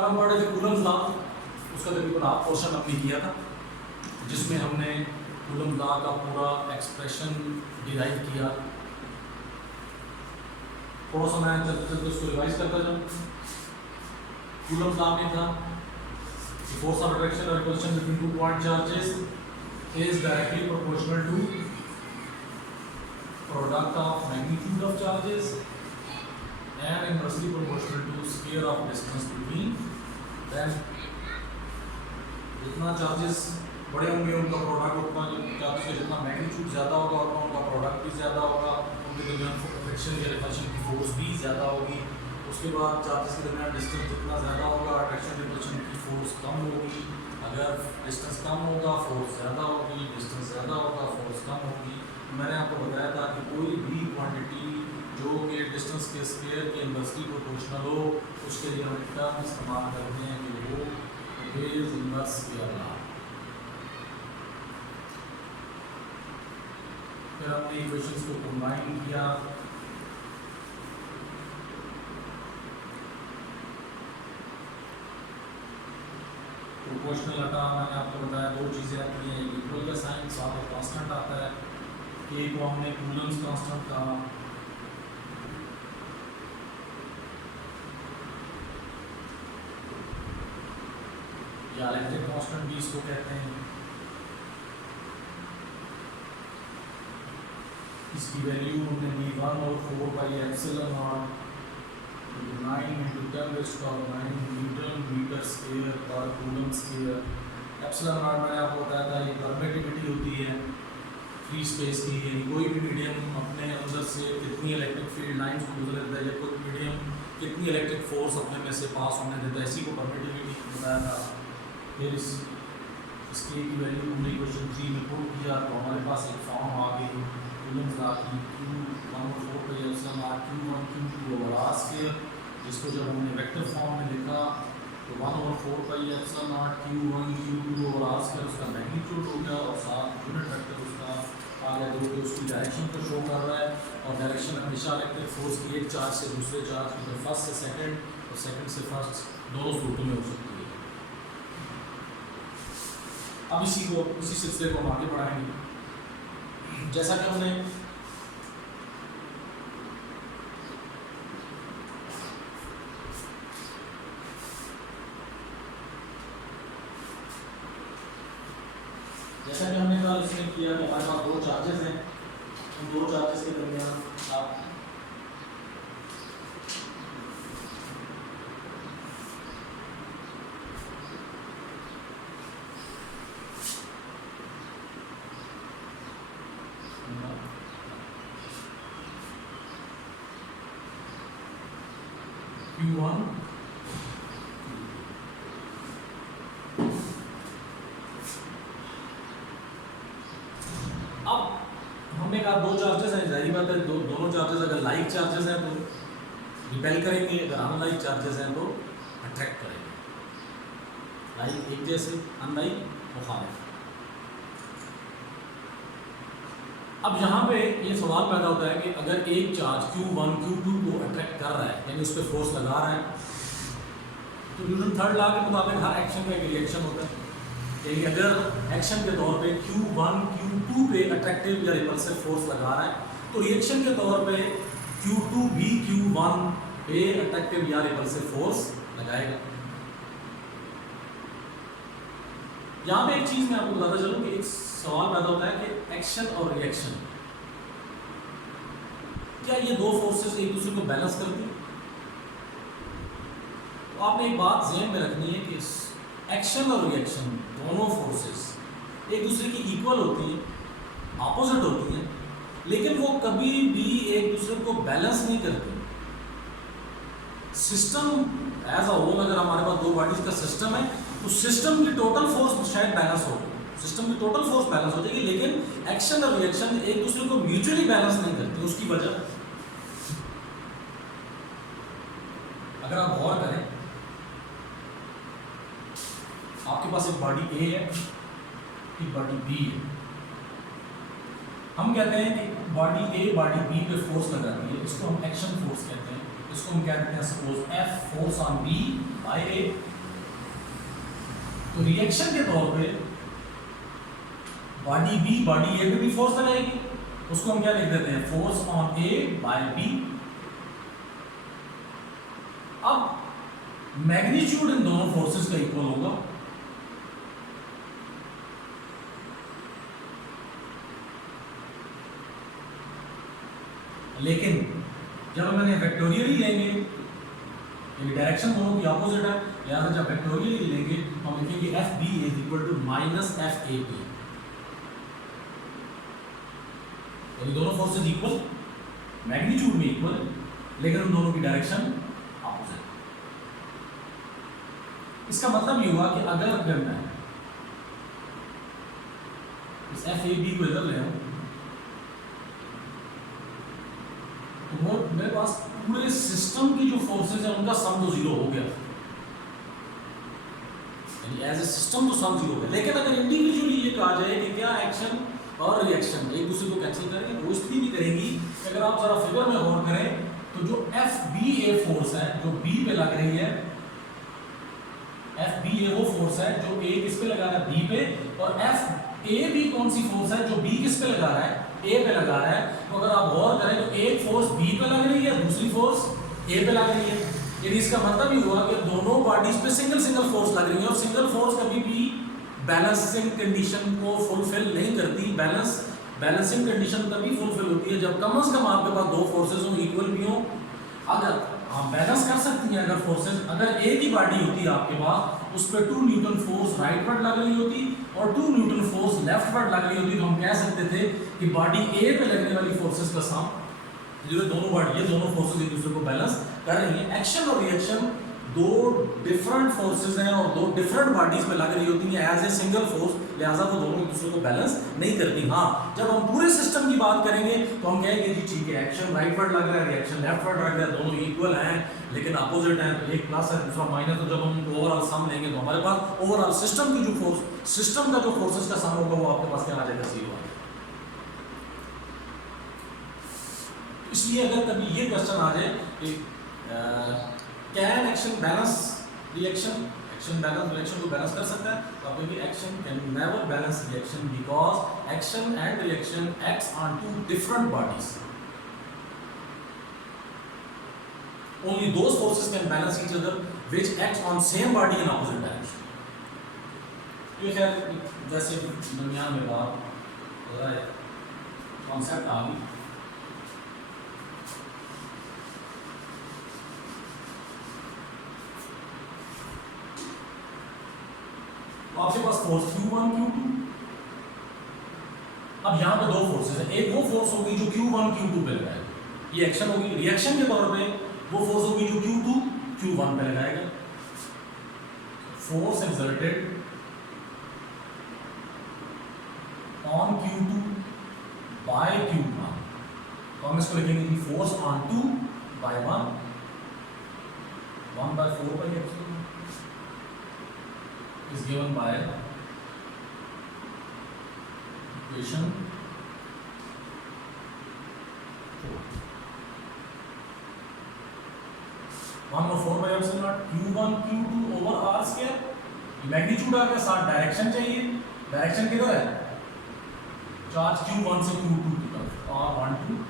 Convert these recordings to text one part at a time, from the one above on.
कल हम पढ़ रहे थे कूलम्स लॉ, उसका तकरीबन हाफ पोर्शन हमने किया था, जिसमें हमने कूलम्स लॉ का पूरा एक्सप्रेशन डिराइव किया। थोड़ा सा मैं चलते उसको रिवाइज करता जाऊँ। कूलम्स लॉ में था कि फोर्स ऑफ अट्रैक्शन और repulsion between two point charges is directly proportional to product of magnitude of charges and inversely proportional to square of distance between them। जितना चार्जेस बड़े होंगे उनका प्रोडक्ट उतना, चार्जेस का जितना मैग्नीट्यूड ज़्यादा होगा उतना उनका प्रोडक्ट भी ज़्यादा होगा, उनके दरमियान फ्रिक्शन या रिपल्शन की फोर्स भी ज़्यादा होगी। उसके बाद चार्जेस के दरमियान डिस्टेंस जितना ज़्यादा होगा अट्रैक्शन रिपल्शन की फोर्स कम होगी। अगर डिस्टेंस कम होगा फोर्स ज़्यादा होगी, डिस्टेंस ज़्यादा होगा फोर्स कम होगी। मैंने आपको बताया था कि कोई भी क्वांटिटी जो कि डिस्टेंस के स्क्वायर के इनवर्सली प्रोपोर्शनल हो, उसके लिए हम टर्म इस्तेमाल करते हैं कि वो बेस इनवर्स स्क्वायर लॉ। फिर हमने इक्वेशंस को कंबाइन किया, प्रोपोर्शनल हटा, मैंने आपको बताया दो चीज़ें आती हैं, इक्वल का साइन साथ एक कांस्टेंट आता है, एक को हमने कूलम्स कांस्टेंट कहा, या इलेक्ट्रिक कांस्टेंट भी इसको कहते हैं। इसकी वैल्यू हमने दी 1/4πε0 9 × 10⁻⁹ न्यूटन मीटर स्क्वायर पर कूलम स्क्वायर। एप्सिलॉन नॉट मैंने आपको बताया था ये परमिटिविटी होती है फ्री स्पेस की, यानी कोई भी मीडियम अपने अंदर से कितनी इलेक्ट्रिक फील्ड लाइंस को गुजर देता है या कोई मीडियम कितनी इलेक्ट्रिक फोर्स अपने में से पास होने देता है, इसी को परमिटिविटी बताया था। फिर इसकी वैल्यू हमने क्वेश्चन 3 में पुट किया तो हमारे पास एक फॉर्म आ गई कूलम्स लॉ की Q1/4πε0 Q1 Q2/r², जिसको जब हमने वेक्टर फॉर्म में लिखा तो 1/4πε0 Q1 Q2/r², उसका मैग्नीट्यूड हो गया और साथ यूनिट वेक्टर उसका आ गया जो कि उसकी डायरेक्शन को शो कर रहा है। और डायरेक्शन हमेशा इलेक्ट्रिक फोर्स की एक चार्ज से दूसरे चार्ज की, तो फर्स्ट से सेकंड और सेकंड से फर्स्ट दोनों सूरतों में हो सकती है। अब इसी सिलसिले को हम आगे बढ़ाएंगे। जैसा कि हमने कल इसमें किया कि हमारे पास दो चार्जेस हैं, उन दो चार्जेस के दरमियान आप Q1 अब हमने कहा दो चार्जेस हैं, जाहिर बात है दोनों चार्जेस अगर लाइक चार्जेस हैं तो रिपेल करेंगे, अगर अनलाइक चार्जेस हैं तो अट्रैक्ट करेंगे। लाइक एक जैसे, अनलाइक मुखालिफ। अब यहाँ पे ये सवाल पैदा होता है कि अगर एक चार्ज Q1 Q2 को अट्रैक्ट कर रहा है, यानी उस पर फोर्स लगा रहा है, तो न्यूटन थर्ड लॉ के मुताबिक हर एक्शन का एक रिएक्शन होता है। यानी अगर एक्शन के तौर पे Q1 Q2 पे अट्रैक्टिव या रिपल्सिव फोर्स लगा रहा है, तो रिएक्शन के तौर पे Q2 भी Q1 पे अट्रैक्टिव या रिपल्सिव फोर्स लगाएगा। यहाँ पे एक चीज मैं आपको बताता चलूँ कि एक सवाल पैदा होता है कि एक्शन और रिएक्शन, क्या ये दो फोर्सेस एक दूसरे को बैलेंस करती हैं? तो आपने एक बात ज़हन में रखनी है कि एक्शन और रिएक्शन दोनों फोर्सेस एक दूसरे की इक्वल होती हैं, ऑपोजिट होती हैं, लेकिन वो कभी भी एक दूसरे को बैलेंस नहीं करती। सिस्टम एज अ होल, अगर हमारे पास दो बॉडीज का सिस्टम है तो सिस्टम की टोटल फोर्स शायद बैलेंस हो, सिस्टम की टोटल फोर्स बैलेंस हो जाएगी, लेकिन एक्शन और रिएक्शन एक दूसरे को म्यूचुअली बैलेंस नहीं करती। उसकी वजह अगर आप गौर करें, आपके पास एक बॉडी ए है, एक बॉडी बी है। हम कहते हैं कि बॉडी ए बॉडी बी पे फोर्स लगाती है, इसको हम एक्शन फोर्स कहते हैं। इसको हम कहते हैं suppose F force on B by A, तो रिएक्शन के तौर पे बॉडी बी बॉडी ए पे भी फोर्स लगाएगी, उसको हम क्या लिख देते हैं, force on A by B. अब मैग्नीट्यूड इन दोनों फोर्सेस का इक्वल होगा, लेकिन जब मैंने वेक्टोरियली लेंगे, डायरेक्शन दोनों की अपोजिट है, लिहाजा जब वेक्टोरियली लेंगे तो हम लिखेंगे F B is equal to minus F A B, यानी दोनों फोर्सेस इक्वल, मैग्नीट्यूड में इक्वल, लेकिन उन दोनों की डायरेक्शन अपोजिट। इसका मतलब ये हुआ कि अगर मैं इस एफ ए बी को इधर ले आऊं तो वो मेरे पास पूरे सिस्टम की जो फोर्सेस है उनका सम तो जीरो हो गया, यानी एज ए सिस्टम तो सम जीरो हो गया। लेकिन अगर इंडिविजुअली ये कहा जाए कि क्या एक्शन और रिएक्शन एक दूसरे को कैंसिल करेंगे, वो इसलिए नहीं करेंगी कि अगर आप जरा फिगर में गौर करें तो जो एफ बी ए फोर्स है जो बी पे लग रही है, एफ बी ए वो फोर्स है जो ए किस पे लगा रहा है, बी पे, और एफ ए बी कौन सी फोर्स है जो बी किस पे लगा रहा है, ए पे लगा रहा है। तो अगर आप गौर करें तो एक फोर्स बी पे लग रही है, दूसरी फोर्स ए पे लग रही है, यानी इसका मतलब ये हुआ कि दोनों बॉडीज पे सिंगल सिंगल फोर्स लग रही है, और सिंगल फोर्स कभी भी बैलेंसिंग कंडीशन को फुलफिल नहीं करती। बैलेंसिंग कंडीशन तभी फुलफिल होती है जब कम से कम आपके पास दो फोर्सेस हो, इक्वल भी हो। अगर आप बैलेंस कर सकती हैं, अगर फोर्सेस, अगर एक ही बॉडी होती है आपके पास, उस पर 2 न्यूटन फोर्स राइट वर्ड लग रही होती और 2 न्यूटन फोर्स लेफ्ट वर्ड लग रही होती, तो हम कह सकते थे कि बॉडी ए पे लगने वाली फोर्सेस का सम, जो दोनों बॉडी, ये दोनों फोर्सेस एक दूसरे को बैलेंस कर रही है। एक्शन और रिएक्शन दो डिफरेंट फोर्सेस हैं और दो डिफरेंट बॉडीज में लग रही होती हैं एज ए सिंगल फोर्स, लिहाजा वो दोनों एक दूसरे को बैलेंस नहीं करती। हाँ, जब हम पूरे सिस्टम की बात करेंगे तो हम कहेंगे जी ठीक है, एक्शन राइट वर्ड लग रहा है, रिएक्शन लेफ्ट वर्ड लग रहा है, दोनों इक्वल हैं लेकिन अपोजिट हैं, तो एक प्लस है दूसरा माइनस। तो जब हम ओवरऑल सम लेंगे तो हमारे पास ओवरऑल सिस्टम की जो फोर्स, सिस्टम का जो फोर्सेस का सम होगा वो आपके पास क्या आ जाएगा, जीरो आ जाएगा। इसलिए अगर कभी ये क्वेश्चन आ जाए कि can action balance reaction, action balance reaction को बैलेंस कर सकता है, तो आप कहेंगे action can never balance reaction because action and reaction acts on two different bodies, only those forces can balance each other which acts on same body in opposite direction. ये खैर जैसे दुनिया में बात हो रहा है, कॉन्सेप्ट आ गई। आपके पास फोर्स Q1 Q2, अब यहां पे दो फोर्सेस हैं, एक वो फोर्स होगी जो Q1 Q2 पे लगाएगा, ये एक्शन होगी। रिएक्शन के तौर पे वो फोर्स होगी जो Q2 Q1 पे लगाएगा। Force exerted on Q2 bye Q1, तो हम इसको लिखेंगे कि force on 2 by 1, 1/4 by epsilon is given by equation 1/4 by epsilon naught Q1 Q2 over R square। Magnitude आ गया, साथ डायरेक्शन चाहिए, डायरेक्शन किधर है, चार्ज Q1 से Q2 की तरफ, R12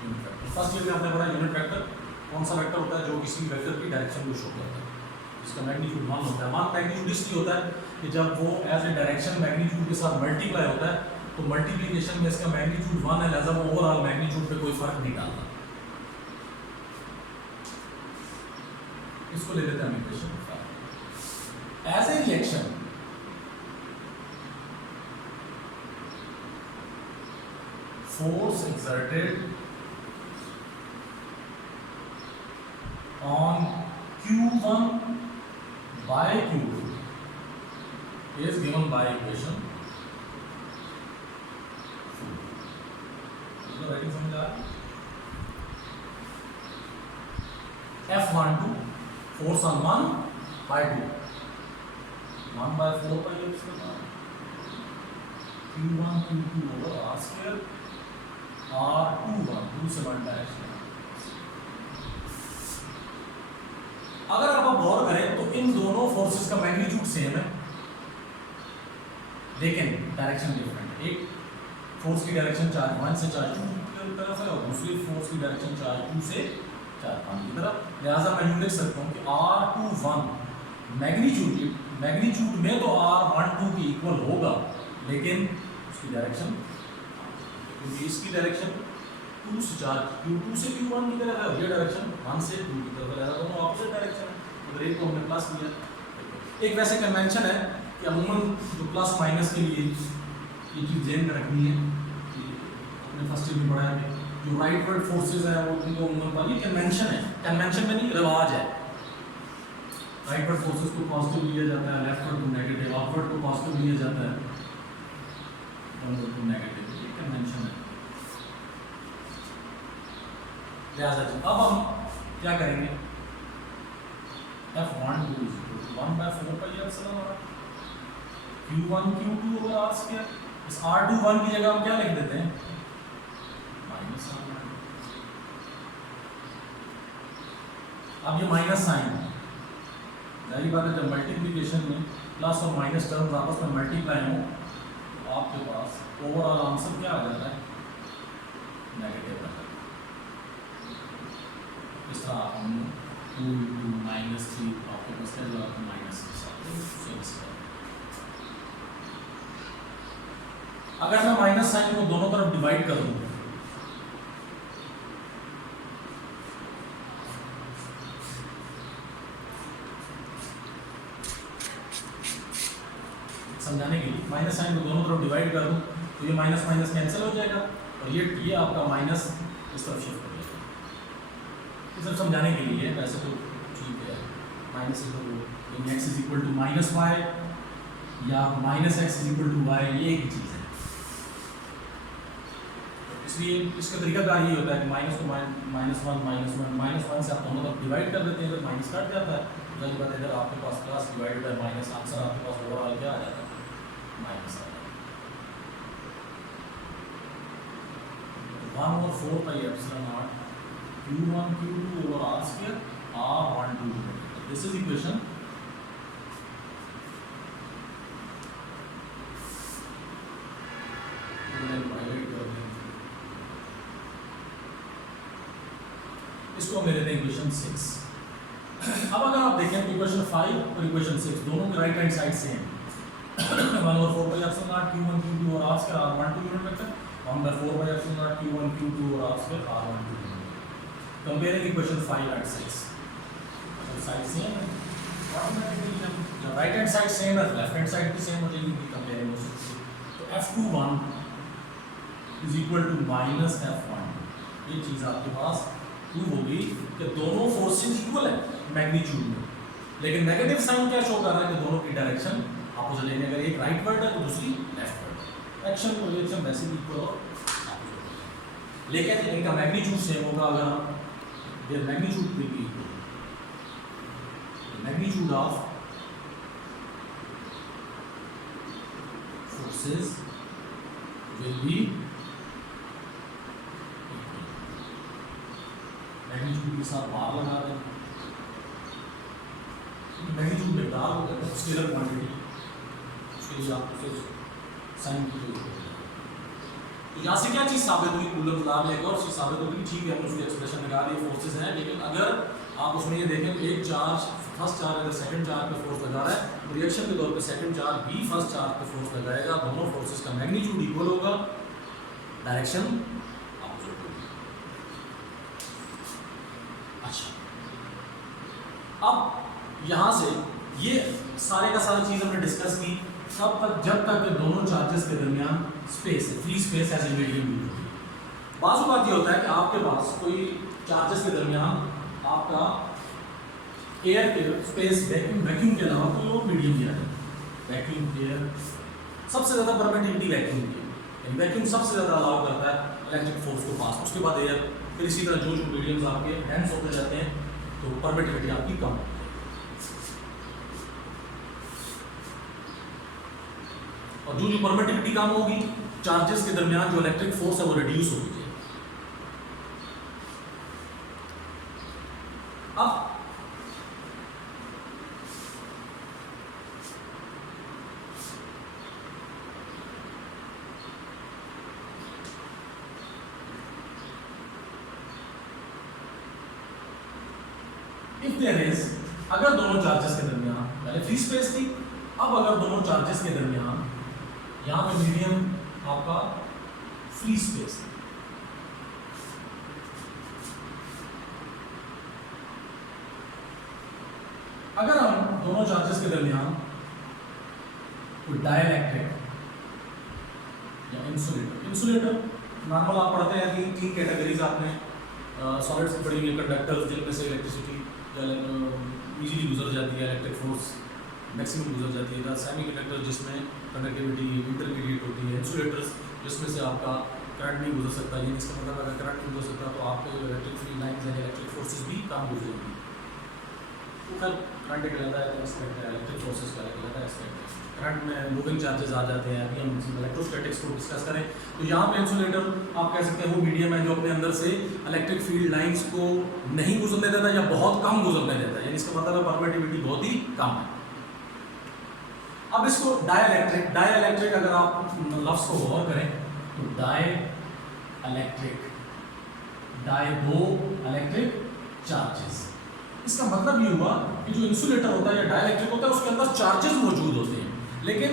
unit vector. First year में आपने पढ़ा यूनिट वेक्टर कौन सा वेक्टर होता है जो किसी वेक्टर की डायरेक्शन को शो करता है, इसका मैग्नीट्यूड 1 होता है। 1 मैग्नीट्यूड इसलिए होता है कि जब वो एज ए डायरेक्शन मैग्नीट्यूड के साथ मल्टीप्लाई होता है तो मल्टीप्लिकेशन में इसका मैग्नीट्यूड 1 है, लिहाजा वो ओवरऑल मैग्नीट्यूड पे कोई फर्क नहीं डालता। इसको ले लेते हैं equation 5। As a reaction force exerted on Q1 by Q2 is given by equation 4। तो राइटिंग समझ आ रहा है। F12 force on 1 by 2, 1/4 by epsilon Q1 Q2 over R square, R21 2 से 1 डायरेक्शन। अगर आप गौर करें तो इन दोनों फोर्सेस का मैग्नीट्यूड सेम है, लेकिन डायरेक्शन डिफरेंट। एक फोर्स की डायरेक्शन चार्ज 1 से चार्ज 2 की तरफ है और दूसरी फोर्स की डायरेक्शन चार्ज 2 से चार्ज 1 की तरफ। लिहाजा मैं यूं लिख सकता हूँ कि R21 मैग्नीट्यूड में तो R12 की इक्वल होगा, लेकिन उसकी डायरेक्शन, क्योंकि इसकी डायरेक्शन 2 से चार्ज Q2 से Q1 की तरफ है और ये डायरेक्शन 1 से 2 की तरफ है, दोनों ऑपोजिट डायरेक्शन है। अगर एक को हमने प्लस लिया, एक वैसे कन्वेंशन है कि अमूमन जो प्लस माइनस के लिए ये चीज़ ध्यान में रखनी है कि अपने फर्स्ट ईयर में पढ़ा है जो राइट वर्ड फोर्सेज हैं वो उनको अमूमन पर, ये कन्वेंशन है, कन्वेंशन में नहीं रिवाज है। राइट वर्ड फोर्सेज को पॉजिटिव लिया जाता है, लेफ्ट वर्ड को नेगेटिव, अपवर्ड को पॉजिटिव लिया जाता है, डाउनवर्ड को नेगेटिव, ये कन्वेंशन है। लिहाजा अब हम क्या करेंगे, F12 = 1/4πε Q1 Q2 over R square. इस R21 की जगह हम क्या लिख देते हैं, माइनस R। अब ये माइनस साइन है, जाहिर बात है जब मल्टीप्लिकेशन में प्लस और माइनस टर्म्स आपस में मल्टीप्लाई हो तो आपके पास ओवरऑल आंसर क्या आ जाता है, नेगेटिव आ जाता है। इस तरह हम 2 × -3 आपके पास क्या जो आपको -6। अगर मैं माइनस साइन को दोनों तरफ डिवाइड कर दूं, समझाने के लिए माइनस साइन को दोनों तरफ डिवाइड कर दूं तो ये माइनस माइनस कैंसिल हो जाएगा और ये आपका माइनस इस तरफ शिफ्ट हो जाएगा। ये सब समझाने के लिए, वैसे तो ठीक है, माइनस x = -y या -x = y, ये एक ही चीज़ है। इसलिए इसका तरीकाकार ये होता है कि माइनस को -1 से आप दोनों तरफ डिवाइड कर देते हैं, अगर माइनस कट जाता है तो जाहिर बात है इधर आपके पास plus divided by minus, answer आपके पास ओवरऑल क्या आ जाता है, माइनस आ जाता है। 1/4πε0 Q1 Q2 over R square R12। This is equation इसको मेरे थे इक्वेशन 6। अब अगर आप देखें इक्वेशन 5 और इक्वेशन 6 दोनों के right hand side same 1/4πε0 Q1 Q2 और R square R12 unit vector, 1/4πε0 Q1 Q2 और R square R12 unit. Comparing equation 5 and 6, side same है, ऑटोमेटिकली जब राइट हैंड साइड सेम है लेफ्ट हैंड साइड भी same हो जाएगी, comparing हो सकती है। तो F21 = -F12, ये चीज़ आपके पास प्रूव होगी कि दोनों फोर्सेस इक्वल है मैग्नीट्यूड में, लेकिन नेगेटिव साइन क्या शो कर रहा है कि दोनों की डायरेक्शन अपोजिट है। अगर एक राइट वर्ड है तो दूसरी लेफ्ट वर्ड है, एक्शन और रिएक्शन वैसे भी इक्वल और अपोजिट, लेकिन इनका मैग्नीट्यूड सेम होगा। अगर there magnitude will be equal, magnitude of forces will be magnitude के साथ बार लगा रहे हैं, मैग्नीट्यूड में बार होता है स्केलर क्वांटिटी, उसके लिए आप उसे साइन की जरूरत है। तो यहाँ से क्या चीज़ साबित हुई, कूलम लाभ एक और चीज़ साबित होगी, ठीक है हमने उसकी एक्सप्रेशन निकाली, फोर्सेस हैं, लेकिन अगर आप उसमें ये देखें तो एक चार्ज फर्स्ट चार्ज अगर सेकंड चार्ज पे फोर्स लगा रहा है तो रिएक्शन के तौर पे सेकंड चार्ज भी फर्स्ट चार्ज पे फोर्स लगाएगा, दोनों फोर्सेस का मैग्नीट्यूड इक्वल होगा, डायरेक्शन अपोजिट होगी। अच्छा, अब यहाँ से ये सारे का सारा चीज़ हमने डिस्कस की तब तक जब तक कि दोनों चार्जेस के दरमियान स्पेस है, free space as a medium use होगी। बाज़ बात ये होता है कि आपके पास कोई चार्जेस के दरमियान आपका एयर के स्पेस वैक्यूम के अलावा कोई और मीडियम दिया है, वैक्यूम एयर सबसे ज़्यादा परमिटिविटी वैक्यूम की है, वैक्यूम सबसे ज़्यादा अलाउ करता है इलेक्ट्रिक फोर्स को पास, उसके बाद एयर, फिर इसी तरह जो जो मीडियम्स आपके डेंस होते जाते हैं तो परमिटिविटी आपकी कम होती है। और जो जो परमिटिविटी कम होगी चार्जेस के दरमियान जो इलेक्ट्रिक फोर्स है वो रिड्यूस होगी। अब इफ देयर इज, अगर दोनों चार्जेस के दरमियान, पहले फ्री स्पेस थी, अब अगर दोनों चार्जेस के दरमियान, यहां पे मीडियम आपका फ्री स्पेस है, अगर हम दोनों चार्जेस के दरमियान कोई डाइलेक्ट्रिक या इंसुलेटर नॉर्मल आप पढ़ते हैं कि तीन कैटेगरीज आपने सॉलिड्स की पढ़ी हुई, कंडक्टर्स जिनमें से इलेक्ट्रिसिटी इजीली गुजर जाती है, इलेक्ट्रिक फोर्स मैक्सिमम गुजर जाती है, सेमी कंडक्टर जिसमें कंडक्टिविटी इंटरमीडिएट होती है, इंसुलेटर्स जिसमें से आपका करंट नहीं गुजर सकता, यानी इसका मतलब अगर करंट नहीं गुजर सकता तो आपके इलेक्ट्रिक फील्ड लाइन्स यानी इलेक्ट्रिक फोर्सेस भी कम गुजरेंगी। तो खैर करंट एक रहता है एस्पेक्ट है, इलेक्ट्रिक फोर्सेस का एक रहता है एस्पेक्ट है, करंट में मूविंग चार्जेस आ जाते हैं। अभी हम इलेक्ट्रोस्टैटिक्स को डिस्कस करें तो यहाँ पे इंसुलेटर आप कह सकते हैं वो मीडियम है जो अपने अंदर से इलेक्ट्रिक फील्ड लाइंस को नहीं गुजरने देता या बहुत कम गुजरने देता है, यानी इसका मतलब है परमिटिविटी बहुत ही कम है। अब इसको डाइलेक्ट्रिक अगर आप लफ्ज को गौर करें तो डाइलेक्ट्रिक, डाई दो इलेक्ट्रिक चार्जेस, इसका मतलब ये हुआ कि जो इंसुलेटर होता है या डाइलेक्ट्रिक होता है उसके अंदर चार्जेस मौजूद होते हैं, लेकिन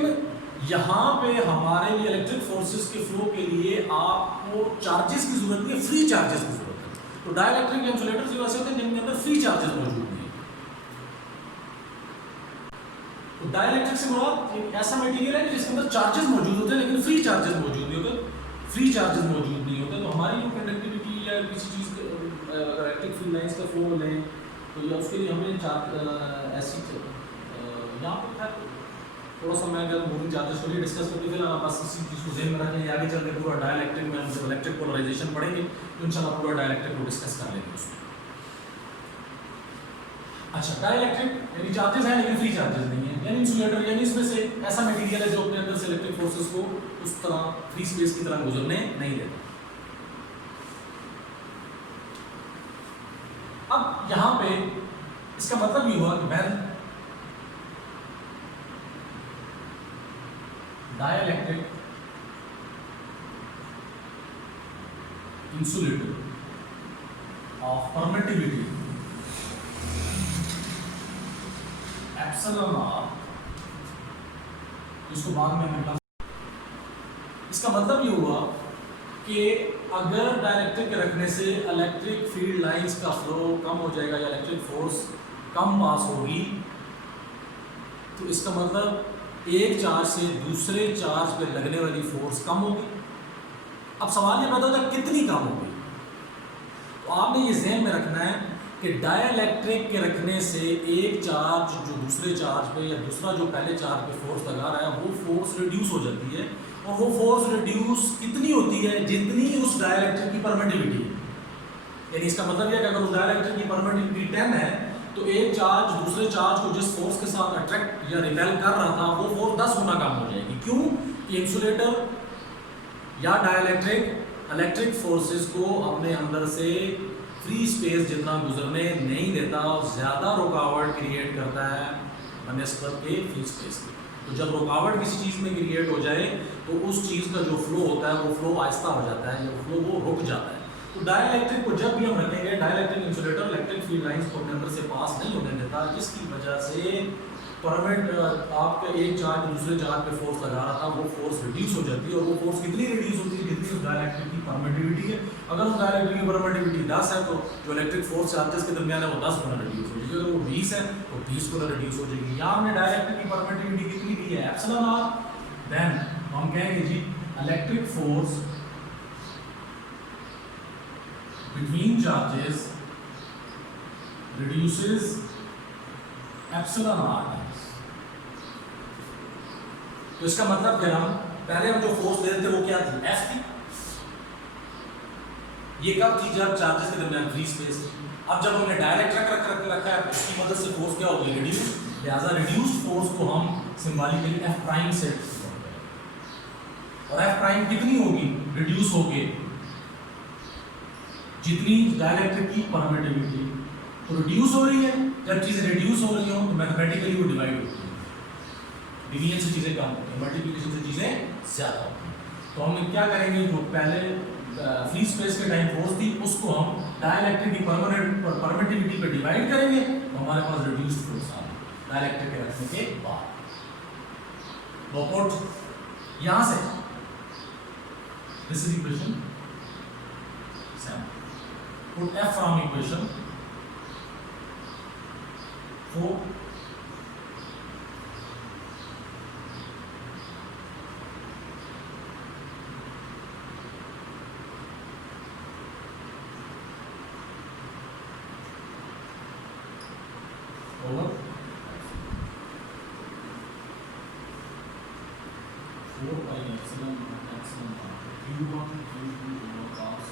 यहाँ पे हमारे लिए इलेक्ट्रिक फोर्सेस के फ्लो के लिए आपको चार्जेस की जरूरत नहीं है, फ्री चार्जेस की जरूरत है। तो डाइलेक्ट्रिक या इंसुलेटर से वैसे होते हैं जिनके अंदर फ्री चार्जेस मौजूद नहीं है। तो डाइलेक्ट्रिक से मुराद ऐसा मटेरियल है जिसके अंदर चार्जेस मौजूद होते हैं लेकिन फ्री चार्जेस मौजूद नहीं होते, फ्री चार्जेस मौजूद नहीं होते। तो हमारी जो कंडक्टिविटी या किसी चीज़ के अगर इलेक्ट्रिक फील्ड लाइंस का फ्लो लें तो या उसके लिए हमें ऐसी यहाँ पर खैर थोड़ा सा मैं अगर मूविंग चार्जेस को लिए डिस्कस करके फिर आप बस इसी चीज़ को ध्यान में रखें, आगे चल के पूरा डाइलेक्ट्रिक में हम जब इलेक्ट्रिक पोलराइजेशन पढ़ेंगे तो इंशाल्लाह पूरा डाइलेक्ट्रिक को डिस्कस कर लेंगे उसमें। अच्छा, डाइलेक्ट्रिक यानी चार्जेस हैं लेकिन फ्री चार्जेस नहीं है, यानी इंसुलेटर यानी इसमें से ऐसा मटेरियल है जो अपने अंदर से इलेक्ट्रिक फोर्सेस को उस तरह फ्री स्पेस की तरह गुजरने नहीं देता। अब यहाँ पे इसका मतलब ये हुआ कि when dielectric insulator of permittivity epsilon r, इसको बाद में निकला। इसका मतलब ये हुआ कि अगर डाइलेक्ट्रिक के रखने से इलेक्ट्रिक फील्ड लाइंस का फ्लो कम हो जाएगा या इलेक्ट्रिक फोर्स कम पास होगी, तो इसका मतलब एक चार्ज से दूसरे चार्ज पे लगने वाली फोर्स कम होगी। अब सवाल ये पैदा होता है कितनी कम होगी, तो आपने ये ज़हन में रखना है कि डाइलेक्ट्रिक के रखने से एक चार्ज जो दूसरे चार्ज पे या दूसरा जो पहले चार्ज पे फोर्स लगा रहा है वो फोर्स रिड्यूस हो जाती है, और वो फोर्स रिड्यूस कितनी होती है जितनी उस डाइलेक्ट्रिक की परमिटिविटी है। यानी इसका मतलब यह कि अगर उस डाइलेक्ट्रिक की परमिटिविटी 10 है तो एक चार्ज दूसरे चार्ज को जिस फोर्स के साथ अट्रैक्ट या रिपेल कर रहा था वो फोर्स 10 गुना कम हो जाएगी। क्यों? कि इंसुलेटर या डाइलेक्ट्रिक इलेक्ट्रिक फोर्सेस को अपने अंदर से फ्री स्पेस जितना गुजरने नहीं देता और ज़्यादा रुकावट क्रिएट करता है बनस्पत के फ्री स्पेस की। तो जब रुकावट किसी चीज़ में क्रिएट हो जाए तो उस चीज़ का जो फ्लो होता है वो फ्लो आहिस्ता हो जाता है, जो फ्लो वो रुक जाता है। तो डाइलेक्ट्रिक को जब भी हम रखेंगे, dielectric insulator electric field lines को अपने अंदर से पास नहीं होने देता, जिसकी वजह से परमिट आपका एक चार्ज दूसरे चार्ज पे फोर्स लगा रहा था वो फोर्स रिड्यूस हो जाती है, और वो फोर्स कितनी रिड्यूस होती है जितनी उस डाइलेक्ट्रिक की परमिटिविटी है। अगर उस डाइलेक्ट्रिक की परमिटिविटी 10 है तो जो इलेक्ट्रिक फोर्स चार्जेस के दरमियान है वो 10 गुना रिड्यूस हो जाएगी, अगर वो 20 है तो 20 गुना रिड्यूस हो जाएगी। यहाँ हमने डाइलेक्ट्रिक की परमिटिविटी कितनी दी है एप्सिलॉन आर, देन हम कहेंगे जी electric force between charges reduces epsilon r times। तो इसका मतलब फिर हम पहले हम जो फोर्स दे रहे थे वो क्या थी, F थी। ये कब थी? जब चार्जेस के दरमियान फ्री स्पेस थी। अब जब हमने डायरेक्ट रखा है उसकी मदद से फोर्स क्या होगी, रिड्यूस। लिहाजा रिड्यूस फोर्स को हम सिंबॉलिकली F प्राइम से, और F प्राइम कितनी होगी, रिड्यूस होगी जितनी डाइलेक्ट्रिक की परमिटिविटी। तो रिड्यूस हो रही है, जब चीजें रिड्यूस हो रही हो तो मैथमेटिकली वो डिवाइड होती है, डिवीजन से चीजें कम होती है, मल्टीप्लिकेशन से चीजें ज्यादा होती हैं। तो हम क्या करेंगे, जो पहले फ्री स्पेस के टाइम फोर्स थी उसको हम डाइलेक्ट्रिक की परमिटिविटी पे डिवाइड करेंगे, तो हमारे पास रिड्यूस्ड फोर्स आ गई डायरेक्ट्रिक के रखने के बाद। तो पुट यहां से this is equation 7, put F from equation 4 over 4 pi epsilon naught q1 q2 over cos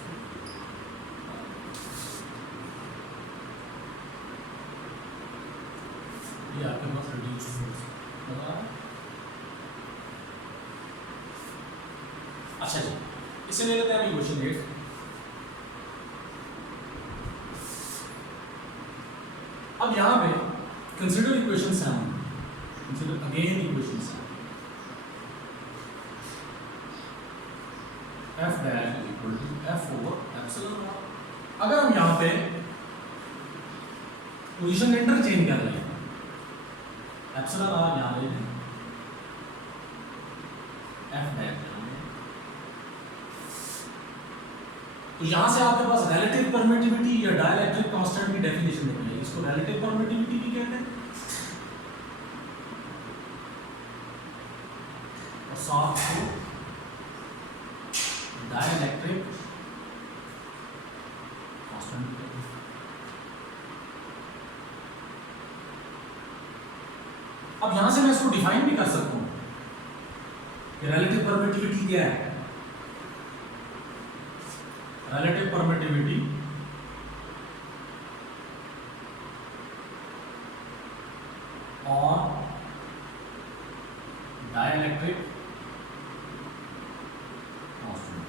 ये आपके पास रिड्यूस्ड फोर्स बता। अच्छा जी, इसे ले लेते हैं इक्वेशन 8। अब यहां पे consider equation 7, consider again equation 7, f dash is equal to f over epsilon naught। अगर हम यहां पे पोजीशन इंटरचेंज कर लें, एप्सिलॉन r यहां ले लें, f dash तो यहां से आपके पास रिलेटिव परमिटिविटी या डाइलेक्ट्रिक कांस्टेंट की डेफिनेशन निकलेगी। इसको रिलेटिव परमिटिविटी भी कहते हैं और साथ को डाइलेक्ट्रिक कांस्टेंट भी कहते हैं। अब यहां से मैं इसको डिफाइन भी कर सकता हूं कि रिलेटिव परमिटिविटी क्या है। relative permittivity or dielectric constant.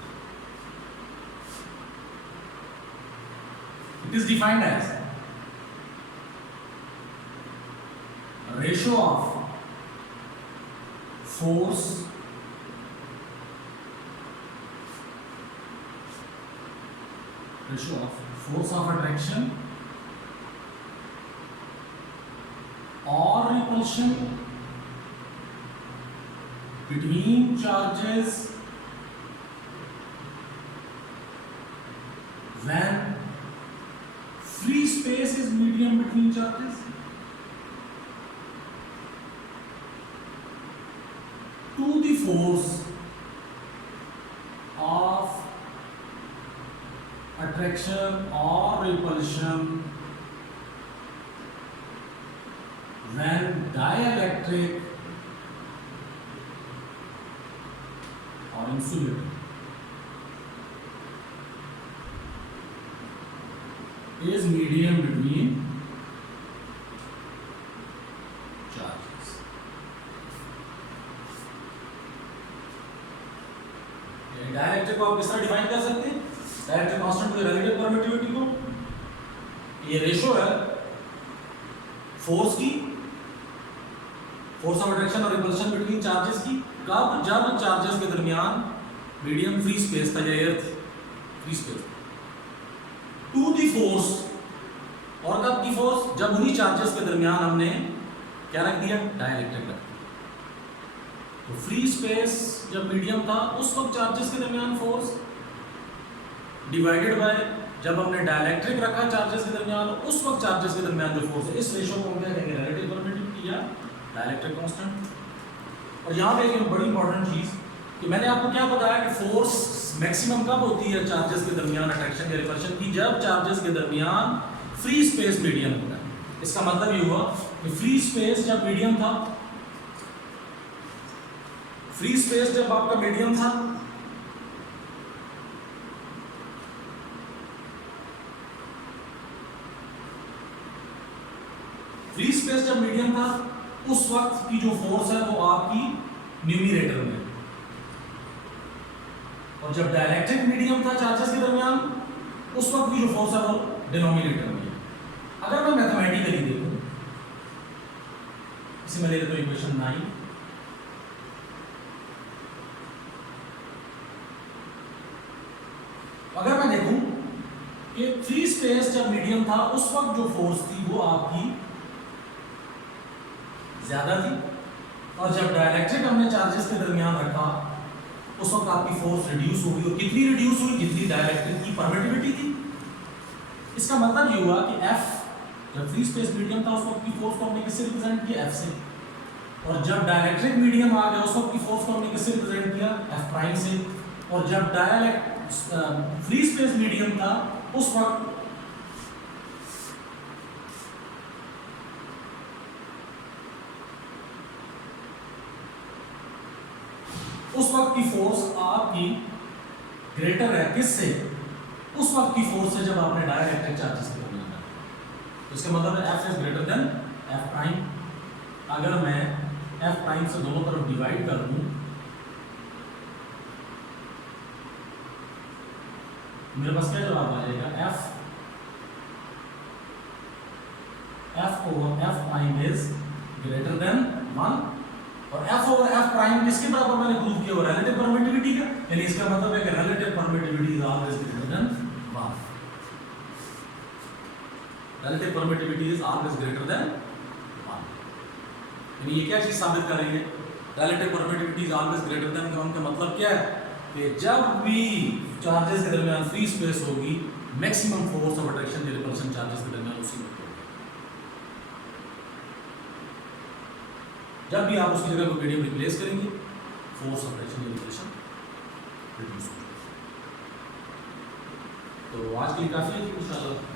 It is defined as ratio of force of attraction or repulsion between charges when free space is medium between charges to the force of attraction or repulsion when dielectric or insulator is medium between charges। डायरेक्ट्रिक को आप किस तरह define कर सकते हैं? डायरेक्ट्रिक constant की relative permittivity को, ये रेशो है फोर्स की, फोर्स ऑफ अट्रैक्शन और रिपल्शन बिटवीन चार्जेस की, कब? जब चार्जेस के दरमियान मीडियम फ्री स्पेस था या एयर थी, free space, to the force, और कब की फोर्स? जब उन्हीं चार्जेस के दरमियान हमने क्या रख दिया? डाइलेक्ट्रिक रख दिया। तो फ्री स्पेस जब मीडियम था उस वक्त चार्जेस के दरमियान फोर्स डिवाइडेड बाय जब हमने डाइलेक्ट्रिक रखा चार्जेस के दरमियान उस वक्त चार्जेस के दरमियान जो फोर्स है, इस रेशो को हम क्या कहेंगे? रिलेटिव परमिटिविटी या डाइलेक्ट्रिक कांस्टेंट। और यहाँ पे एक बड़ी इंपॉर्टेंट चीज कि मैंने आपको क्या बताया कि फोर्स मैक्सिमम कब होती है चार्जेस के दरमियान अट्रैक्शन या रिपल्शन की? जब चार्जेस के दरमियान फ्री स्पेस मीडियम होता है। इसका मतलब ये हुआ कि फ्री स्पेस जब मीडियम था, फ्री स्पेस जब आपका मीडियम था, फ्री स्पेस जब मीडियम था उस वक्त की जो फोर्स है वो आपकी न्यूमरेटर में, और जब डायलेक्ट्रिक मीडियम था चार्जेस के दरमियान उस वक्त की जो फोर्स है वो डिनोमिनेटर में। अगर मैं मैथमेटिकली देखूं, इसे मैं ले लेता हूं इक्वेशन 9, अगर मैं देखूं कि फ्री स्पेस जब मीडियम था उस वक्त जो फोर्स थी वो आपकी ज्यादा थी, और जब डाइलेक्ट्रिक हमने चार्जेस के दरमियान रखा उस वक्त आपकी फोर्स रिड्यूस होगी, और कितनी रिड्यूस हुई, जितनी डाइलेक्ट्रिक की परमिटिविटी थी। इसका मतलब ये हुआ कि F जब फ्री स्पेस मीडियम था उस वक्त की फोर्स को हमने किससे रिप्रेजेंट किया, F से, और जब डाइलेक्ट्रिक मीडियम आ गया उस वक्त की फोर्स को हमने किससे रिप्रेजेंट किया, F प्राइम से, और जब फ्री स्पेस मीडियम था उस वक्त की फोर्स आपकी ग्रेटर है किससे, उस वक्त की फोर्स से जब आपने डाइलेक्ट्रिक चार्जेस के दरमियान रखा। तो इसका मतलब है F is greater than F prime. अगर मैं F प्राइम से दोनों तरफ डिवाइड कर दूं, मेरे पास क्या जवाब आ जाएगा, F over F prime is greater than 1, और F ओवर F प्राइम किसके बराबर मैंने प्रूव किया, रिलेटिव परमिटिविटी का, यानी इसका मतलब है कि relative permittivity is always greater than 1। Relative permittivity is always greater than 1, यानी ये क्या चीज साबित कर रही है, relative permittivity is always greater than 1 का मतलब क्या है कि जब भी चार्जेस के दरमियान फ्री स्पेस होगी, मैक्सिमम फोर्स ऑफ अट्रैक्शन या रिपल्शन चार्जेस के दरमियान उसी में होगी। जब भी आप उसकी जगह को मीडियम रिप्लेस करेंगे, फोर्स ऑफ अट्रैक्शन या रिपल्शन रिड्यूस हो जाएगी। तो आज के लिए काफी है इंशाल्लाह।